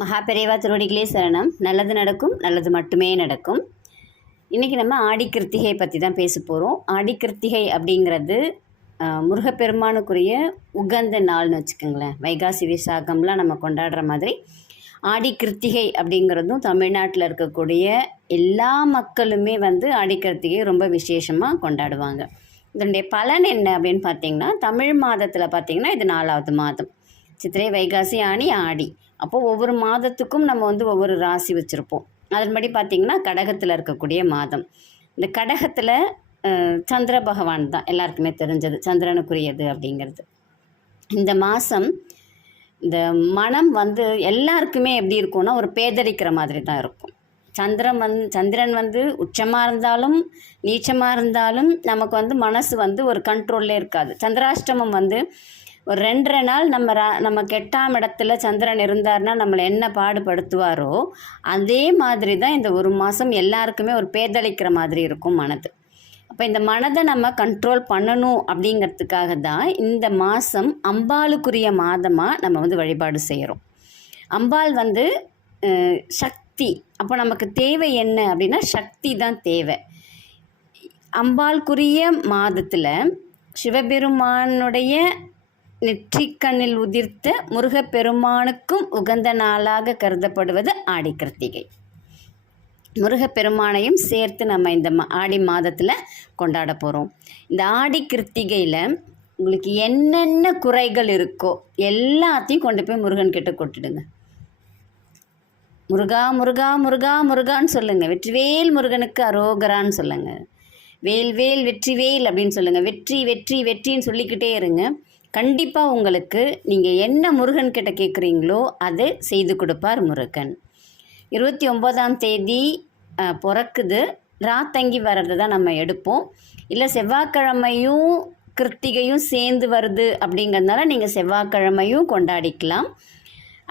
மகாபெரிவா திருவடிகளே சரணம். நல்லது நடக்கும், நல்லது மட்டுமே நடக்கும். இன்றைக்கி நம்ம ஆடிக்கிருத்திகை பற்றி தான் பேச போகிறோம். ஆடிக்கிருத்திகை அப்படிங்கிறது முருகப்பெருமானுக்குரிய உகந்த நாள்னு வச்சுக்கோங்களேன். வைகாசி விசாகம்லாம் நம்ம கொண்டாடுற மாதிரி ஆடிக்கிருத்திகை அப்படிங்கிறதும் தமிழ்நாட்டில் இருக்கக்கூடிய எல்லா மக்களுமே ஆடிக்கிருத்திகை ரொம்ப விசேஷமாக கொண்டாடுவாங்க. இதனுடைய பலன் என்ன அப்படின்னு பார்த்திங்கன்னா, தமிழ் மாதத்தில் பார்த்திங்கன்னா இது 4வது மாதம். சித்திரை, வைகாசி, ஆனி, ஆடி. அப்போது ஒவ்வொரு மாதத்துக்கும் நம்ம ஒவ்வொரு ராசி வச்சுருப்போம். அதன்படி பார்த்திங்கன்னா கடகத்தில் இருக்கக்கூடிய மாதம். இந்த கடகத்தில் சந்திர பகவான் தான் எல்லாருக்குமே தெரிஞ்சது, சந்திரனுக்குரியது அப்படிங்கிறது. இந்த மாதம் இந்த மனம் எல்லாருக்குமே எப்படி இருக்கும்னா ஒரு பேதலிக்கிற மாதிரி தான் இருக்கும். சந்திரன் உச்சமாக இருந்தாலும் நீச்சமாக இருந்தாலும் நமக்கு மனசு ஒரு கண்ட்ரோல்லே இருக்காது. சந்திராஷ்டமம் ஒரு 2 நாள் நம்ம 8ஆம் இடத்துல சந்திரன் இருந்தார்னா நம்மளை என்ன பாடுபடுத்துவாரோ அதே மாதிரி தான் இந்த ஒரு மாதம் எல்லாருக்குமே ஒரு பேதலிக்கிற மாதிரி இருக்கும் மனது. அப்போ இந்த மனதை நம்ம கண்ட்ரோல் பண்ணணும் அப்படிங்கிறதுக்காக தான் இந்த மாதம் அம்பாளுக்குரிய மாதமாக நம்ம வழிபாடு செய்கிறோம். அம்பாள் சக்தி. அப்போ நமக்கு தேவை என்ன அப்படின்னா சக்தி தான் தேவை. அம்பாளுக்குரிய மாதத்தில் சிவபெருமானுடைய நெற்றிக்கண்ணில் உதிர்த்த முருகப்பெருமானுக்கும் உகந்த நாளாக கருதப்படுவது ஆடிக்கிருத்திகை. முருகப்பெருமானையும் சேர்த்து நம்ம இந்த ஆடி மாதத்தில் கொண்டாட போகிறோம். இந்த ஆடிக்கிருத்திகையில் உங்களுக்கு என்னென்ன குறைகள் இருக்கோ எல்லாத்தையும் கொண்டு போய் முருகன்கிட்ட கொட்டிடுங்க. முருகா முருகா முருகா முருகான்னு சொல்லுங்கள். வெற்றிவேல் முருகனுக்கு அரோகரான்னு சொல்லுங்கள். வேல்வேல் வெற்றிவேல் அப்படின்னு சொல்லுங்கள். வெற்றி வெற்றி வெற்றின்னு சொல்லிக்கிட்டே இருங்க. கண்டிப்பாக உங்களுக்கு நீங்கள் என்ன முருகன்கிட்ட கேட்குறீங்களோ அதை செய்து கொடுப்பார் முருகன். 29ஆம் தேதி பிறக்குது, ராத்தங்கி வர்றது தான் நம்ம எடுப்போம். இல்லை செவ்வாய்க்கிழமையும் கிருத்திகையும் சேர்ந்து வருது அப்படிங்கிறதுனால நீங்கள் செவ்வாய்க்கிழமையும் கொண்டாடிக்கலாம்.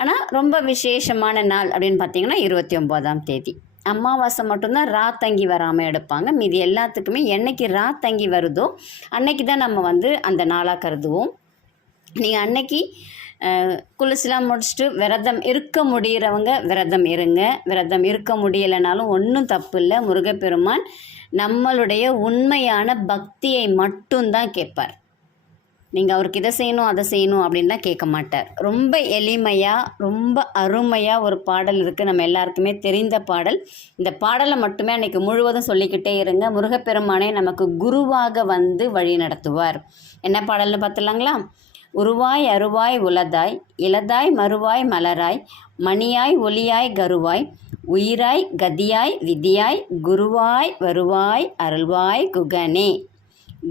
ஆனால் ரொம்ப விசேஷமான நாள் அப்படின்னு பார்த்தீங்கன்னா 29ஆம் தேதி. அமாவாசை மட்டும்தான் ராத்தங்கி வராமல் எடுப்பாங்க. மீதி எல்லாத்துக்குமே என்னைக்கு ராத்தங்கி வருதோ அன்னைக்கு தான் நம்ம அந்த நாளாக கருதுவோம். நீங்கள் அன்னைக்கு குளிசெலாம் முடிச்சுட்டு விரதம் இருக்க முடிகிறவங்க விரதம் இருங்க. விரதம் இருக்க முடியலைனாலும் ஒன்றும் தப்பு இல்லை. முருகப்பெருமான் நம்மளுடைய உண்மையான பக்தியை மட்டும்தான் கேட்பார். நீங்கள் அவருக்கு இதை செய்யணும் அதை செய்யணும் அப்படின்லாம் கேட்க மாட்டார். ரொம்ப எளிமையாக ரொம்ப அருமையாக ஒரு பாடல் இருக்குது, நம்ம எல்லாருக்குமே தெரிந்த பாடல். இந்த பாடலை மட்டுமே அன்றைக்கி முழுவதும் சொல்லிக்கிட்டே இருங்க. முருகப்பெருமானே நமக்கு குருவாக வழி நடத்துவார். என்ன பாடல்னு பார்த்துலாங்களா? உருவாய் அருவாய் உலதாய் இலதாய் மறுவாய் மலராய் மணியாய் ஒளியாய் கருவாய் உயிராய் கதியாய் விதியாய் குருவாய் வருவாய் அருள்வாய் குகனே.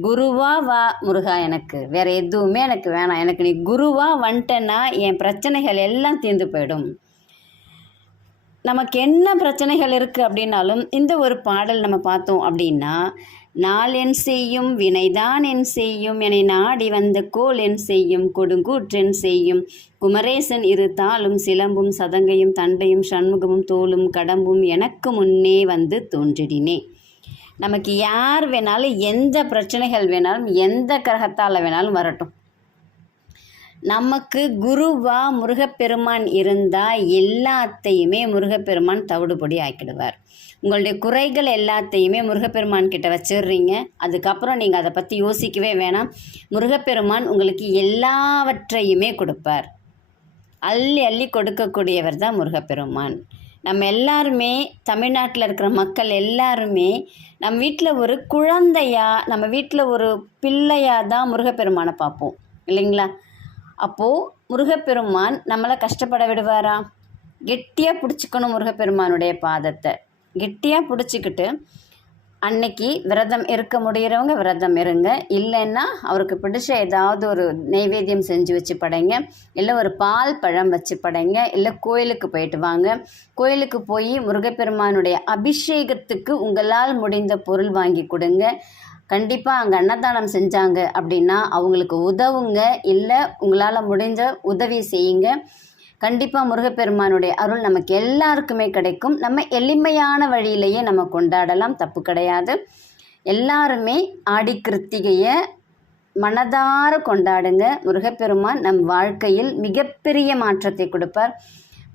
குருவா வா முருகா, எனக்கு வேறு எதுவுமே எனக்கு வேணாம். எனக்கு நீ குருவா வந்துட்டேன்னா என் பிரச்சனைகள் எல்லாம் தீர்ந்து போயிடும். நமக்கு என்ன பிரச்சனைகள் இருக்குது அப்படின்னாலும் இந்த ஒரு பாடல் நம்ம பார்த்தோம் அப்படின்னா, நாள் என் செய்யும் வினைதான் என் செய்யும் என்னை நாடி வந்த கோல் என் செய்யும் கொடுங்கூற்றென் செய்யும் குமரேசன் இரு தாளும் சிலம்பும் சதங்கையும் தண்டையும் சண்முகமும் தோளும் கடம்பும் எனக்கு முன்னே தோன்றிடினே. நமக்கு யார் வேணாலும் எந்த பிரச்சனைகள் வேணாலும் எந்த கிரகத்தால் வேணாலும் வரட்டும், நமக்கு குருவா முருகப்பெருமான் இருந்தால் எல்லாத்தையுமே முருகப்பெருமான் தவிடுபொடி ஆக்கிடுவார். உங்களுடைய குறைகள் எல்லாத்தையுமே முருகப்பெருமான் கிட்ட வச்சிடுறீங்க. அதுக்கப்புறம் நீங்கள் அதை பற்றி யோசிக்கவே வேணாம். முருகப்பெருமான் உங்களுக்கு எல்லாவற்றையுமே கொடுப்பார். அள்ளி அள்ளி கொடுக்கக்கூடியவர் தான் முருகப்பெருமான். நம்ம எல்லாருமே தமிழ்நாட்டில் இருக்கிற மக்கள் எல்லாருமே நம்ம வீட்டில் ஒரு குழந்தையாக, நம்ம வீட்டில் ஒரு பிள்ளையாக தான் முருகப்பெருமானை பார்ப்போம் இல்லைங்களா? அப்போது முருகப்பெருமான் நம்மளை கஷ்டப்பட விடுவாரா? கெட்டியாக பிடிச்சிக்கணும் முருகப்பெருமானுடைய பாதத்தை. கெட்டியாக பிடிச்சிக்கிட்டு அன்னைக்கு விரதம் இருக்க முடிகிறவங்க விரதம் இருங்க. இல்லைன்னா அவருக்கு பிடிச்ச ஏதாவது ஒரு நைவேத்தியம் செஞ்சு வச்சு படைங்க. இல்லை ஒரு பால் பழம் வச்சு படைங்க. இல்லை கோயிலுக்கு போயிட்டு வாங்க. கோயிலுக்கு போய் முருகப்பெருமானுடைய அபிஷேகத்துக்கு உங்களால் முடிந்த பொருள் வாங்கி கொடுங்க. கண்டிப்பாக அங்கே அன்னதானம் செஞ்சாங்க அப்படின்னா அவங்களுக்கு உதவுங்க. இல்லை உங்களால் முடிஞ்ச உதவி செய்யுங்க. கண்டிப்பாக முருகப்பெருமானுடைய அருள் நமக்கு எல்லாருக்குமே கிடைக்கும். நம்ம எளிமையான வழியிலேயே நம்ம கொண்டாடலாம், தப்பு கிடையாது. எல்லாருமே ஆடிக்கிருத்திகையை மனதார கொண்டாடுங்க. முருகப்பெருமான் நம் வாழ்க்கையில் மிகப்பெரிய மாற்றத்தை கொடுப்பார்.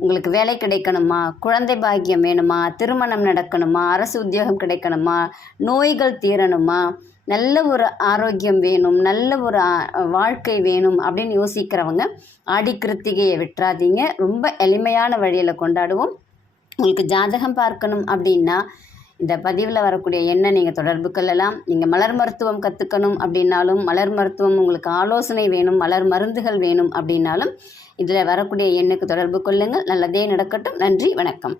உங்களுக்கு வேலை கிடைக்கணுமா, குழந்தை பாக்கியம் வேணுமா, திருமணம் நடக்கணுமா, அரசு உத்தியோகம் கிடைக்கணுமா, நோய்கள் தீரணுமா, நல்ல ஒரு ஆரோக்கியம் வேணும், நல்ல ஒரு வாழ்க்கை வேணும் அப்படின்னு யோசிக்கிறவங்க ஆடி கிருத்திகையை விட்டுறாதீங்க. ரொம்ப எளிமையான வழியில் கொண்டாடுவோம். உங்களுக்கு ஜாதகம் பார்க்கணும் அப்படின்னா இந்த பதிவில் வரக்கூடிய எண்ணை நீங்கள் தொடர்பு கொள்ளலாம். நீங்கள் மலர் மருத்துவம் கற்றுக்கணும் அப்படின்னாலும், மலர் மருத்துவம் உங்களுக்கு ஆலோசனை வேணும், மலர் மருந்துகள் வேணும் அப்படின்னாலும் இதில் வரக்கூடிய எண்ணுக்கு தொடர்பு கொள்ளுங்கள். நல்லதே நடக்கட்டும். நன்றி, வணக்கம்.